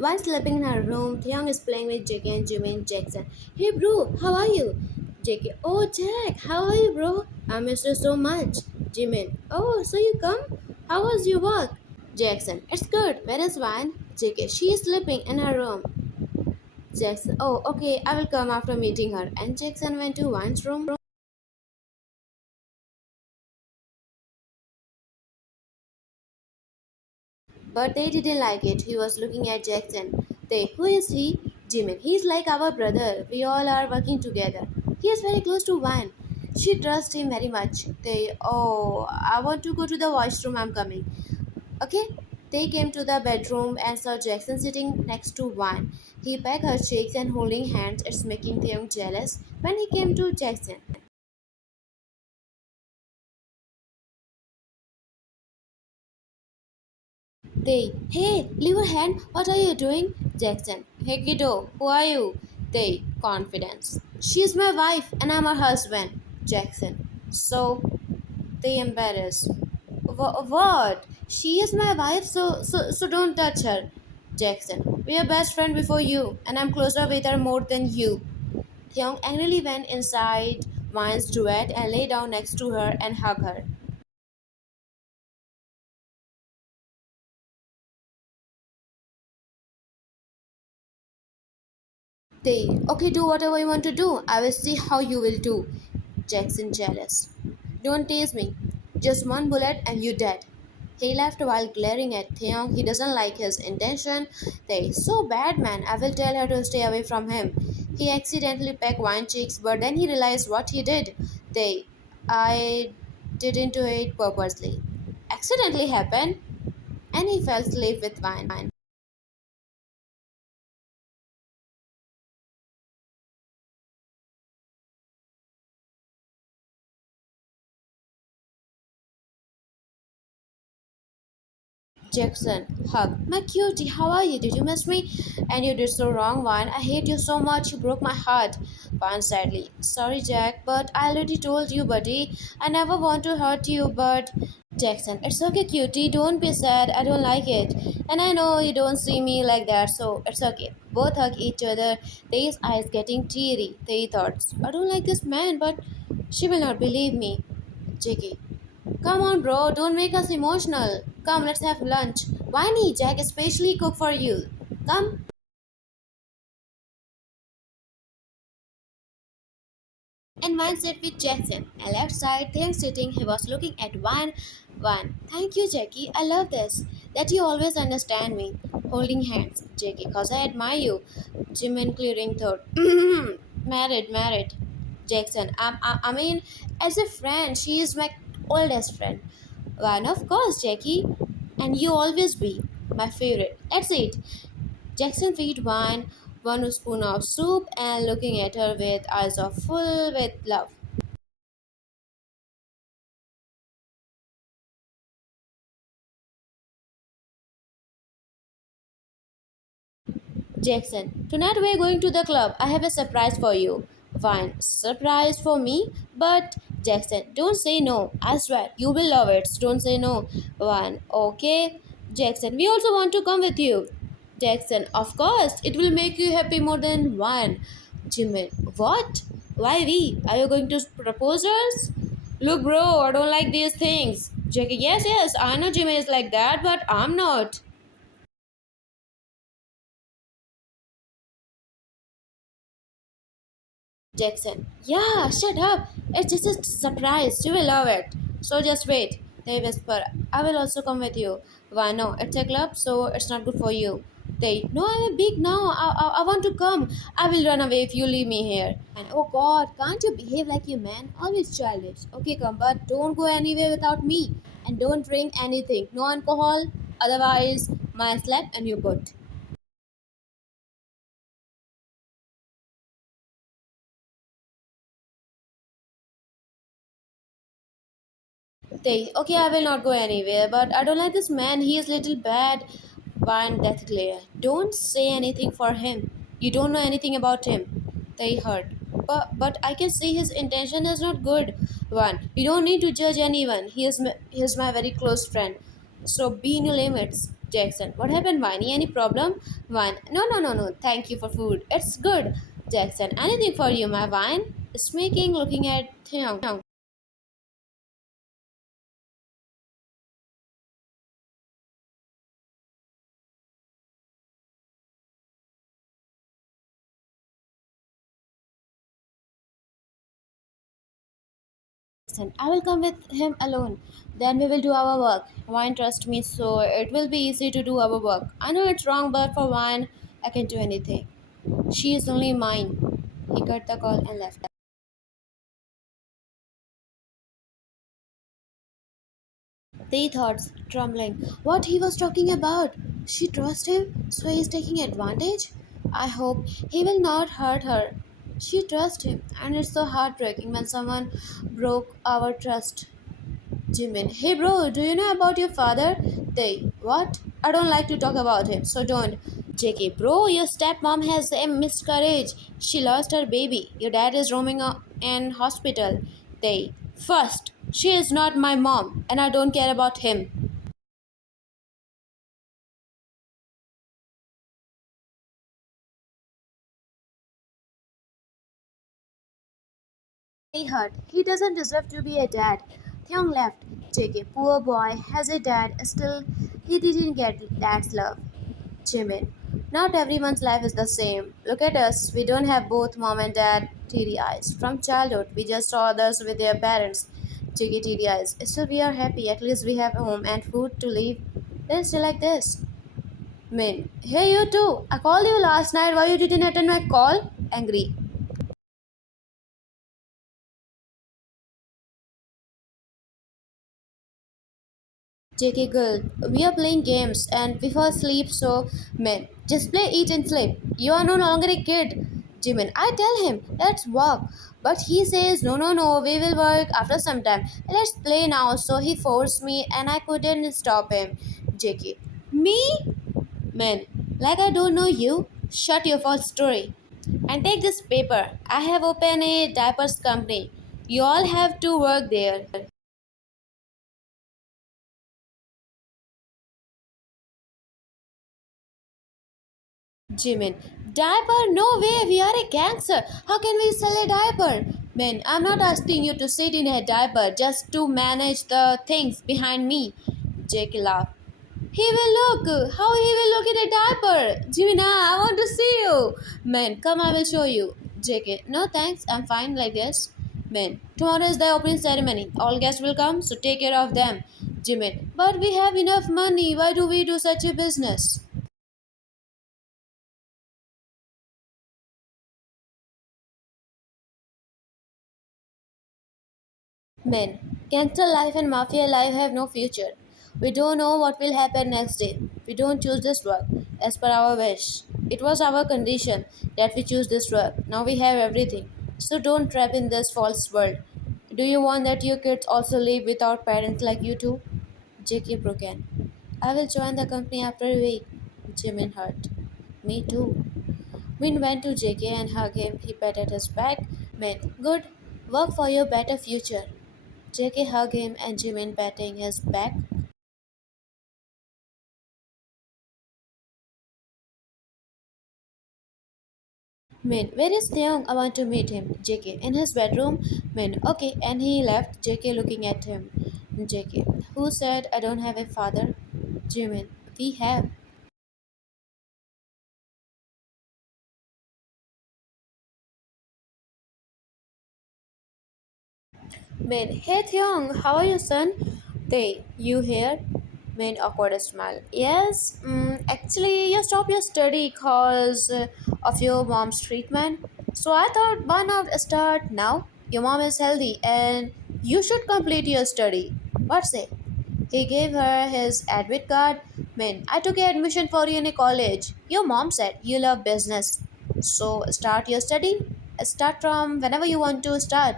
While sleeping in her room, Theon is playing with Jackie and Jimmy and Jackson. Hey bro, how are you? Jackie, oh Jack, how are you bro? I miss you so much. Jimmy, oh, so you come? How was your work? Jackson, it's good. Where is Vine? Jackie, she is sleeping in her room. Jackson, oh, okay, I will come after meeting her. And Jackson went to Vine's room. But they didn't like it. He was looking at Jackson. They, who is he? Jimin. He's like our brother. We all are working together. He is very close to Van. She trusts him very much. They, oh, I want to go to the washroom. I'm coming. Okay. They came to the bedroom and saw Jackson sitting next to Van. He pecked her cheeks and holding hands. It's making them jealous. When he came to Jackson, they, hey, leave her hand. What are you doing? Jackson, hey kiddo, who are you? They, confidence. She's my wife and I'm her husband. Jackson, so they embarrassed. What? She is my wife, so don't touch her. Jackson, we are best friends before you, and I'm closer with her more than you. Hyung angrily went inside Vine's duet and lay down next to her and hugged her. They, okay, do whatever you want to do. I will see how you will do. Jackson jealous. Don't tease me. Just one bullet and you dead. He left while glaring at Theon. He doesn't like his intention. They, so bad man. I will tell her to stay away from him. He accidentally pecked Wine cheeks, but then he realized what he did. They, I didn't do it purposely. Accidentally happened, and he fell asleep with Wine. Jackson, hug. My cutie, how are you? Did you miss me? And you did so wrong, Vine. I hate you so much. You broke my heart. Vine sadly. Sorry, Jack, but I already told you, buddy. I never want to hurt you, but. Jackson, it's okay, cutie. Don't be sad. I don't like it. And I know you don't see me like that, so it's okay. Both hug each other. They's eyes getting teary. They thoughts. I don't like this man, but she will not believe me. Jiggy. Come on, bro, don't make us emotional. Come, let's have lunch. Whiny, Jack especially cooked for you. Come. And Vine sat with Jackson. And left side, Thing sitting, he was looking at Vine. Vine, thank you, Jackie. I love this. That you always understand me. Holding hands. Jackie, cause I admire you. Jimin clearing throat. Married. Jackson, I mean, as a friend, she is my oldest friend. One, of course, Jackie. And you always be my favorite. That's it. Jackson feed one spoon of soup and looking at her with eyes of full with love. Jackson, tonight we're going to the club. I have a surprise for you. Vine, surprise for me? But Jackson, don't say no. I swear, you will love it. So don't say no. Vine, okay. Jackson, we also want to come with you. Jackson, of course, it will make you happy more than one. Jimin, what? Why we? Are you going to propose us? Look, bro, I don't like these things. Jackie, yes, I know Jimin is like that, but I'm not. Jackson, yeah, shut up. It's just a surprise. You will love it. So just wait. They whisper, I will also come with you. Why no? It's a club, so it's not good for you. They, no, I'm a big now. I want to come. I will run away if you leave me here. And oh God, can't you behave like a man? Always childish. Okay, come, but don't go anywhere without me. And don't drink anything. No alcohol. Otherwise, my slap and you put. They, okay, I will not go anywhere, but I don't like this man. He is little bad. One death glare. Don't say anything for him. You don't know anything about him. They hurt. But I can see his intention is not good. One, you don't need to judge anyone. He is my very close friend. So be in your limits. Jackson, what happened, Viney? Any problem? Vine, no, no, no, no. Thank you for food. It's good. Jackson, anything for you, my Vine? Smirking, looking at Theon. Jackson, I will come with him alone. Then we will do our work. Vine trust me, so it will be easy to do our work. I know it's wrong, but for Vine, I can do anything. She is only mine. He cut the call and left. They thoughts trembling. What he was talking about? She trusts him, so he is taking advantage? I hope he will not hurt her. She trusts him, and it's so heartbreaking when someone broke our trust. Jimin, hey bro, do you know about your father? They, what? I don't like to talk about him, so don't. JK, bro, your stepmom has a miscarriage. She lost her baby. Your dad is roaming in hospital. They, first, she is not my mom, and I don't care about him. He hurt. He doesn't deserve to be a dad. Theong left. JK, poor boy, has a dad. Still, he didn't get dad's love. Jimin, not everyone's life is the same. Look at us. We don't have both mom and dad teary eyes. From childhood, we just saw others with their parents. JK teary eyes. Still, we are happy. At least we have a home and food to live. Let's stay like this. Min, hey you too. I called you last night. Why you didn't attend my call? Angry. JK girl, we are playing games and we fall asleep, so man, just play, eat, and sleep. You are no longer a kid. Jimin, I tell him, let's walk. But he says, no, no, no, we will work after some time. Let's play now. So he forced me and I couldn't stop him. JK, me? Man, like I don't know you. Shut your false story. And take this paper. I have opened a diapers company. You all have to work there. Jimin, diaper? No way, we are a gangster. How can we sell a diaper? Man, I'm not asking you to sit in a diaper just to manage the things behind me. Jake laughed. He will look. How he will look in a diaper? Jimina, I want to see you. Man, come, I will show you. JK, no thanks, I'm fine like this. Man, tomorrow is the opening ceremony. All guests will come, so take care of them. Jimin, but we have enough money. Why do we do such a business? Men, gangster life and mafia life have no future. We don't know what will happen next day. We don't choose this work as per our wish. It was our condition that we choose this work. Now we have everything. So don't trap in this false world. Do you want that your kids also live without parents like you too? JK Broken. I will join the company after a week. Jimin hurt. Me too. Min went to JK and hugged him. He patted his back. Min, good. Work for your better future. JK hugged him and Jimin patting his back. Min, where is Theong? I want to meet him. JK, in his bedroom. Min, okay, and he left. JK looking at him. JK, who said I don't have a father? Jimin, we have. Min, hey Theong, how are you, son? They, you here? Min, awkward smile. Yes, actually, you stopped your study because of your mom's treatment. So I thought, why not start now? Your mom is healthy and you should complete your study. What say? He gave her his admit card. Min, I took admission for you in a college. Your mom said you love business. So start your study. Start from whenever you want to start.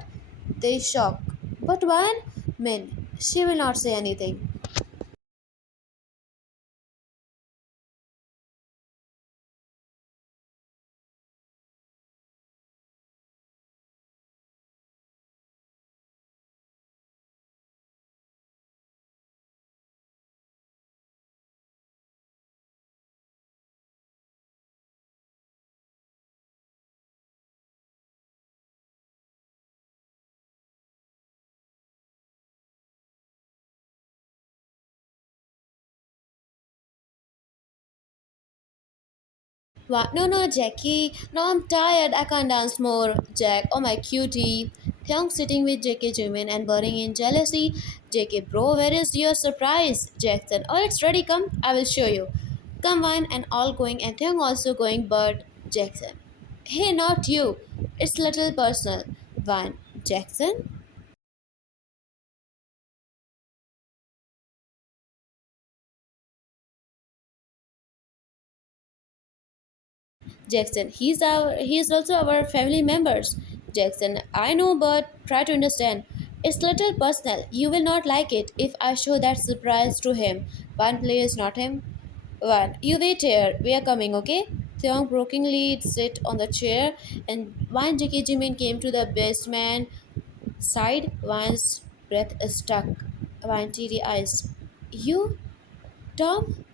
They shock. But when? Min, she will not say anything. No, no, Jackie. No, I'm tired. I can't dance more. Jack, oh my cutie. Kyung sitting with Jackie Jimin and burning in jealousy. Jackie, bro, where is your surprise? Jackson, oh, it's ready. Come, I will show you. Come on, and all going, and Kyung also going, but Jackson. Hey, not you. It's little personal. One, Jackson. Jackson, he's also our family members. Jackson, I know, but try to understand. It's little personal. You will not like it if I show that surprise to him. One please, not him. One, you wait here. We are coming, okay? Theong brokenly sit on the chair, and one Jackie Jimin came to the basement side. One's breath is stuck. One teary eyes. You, Tom?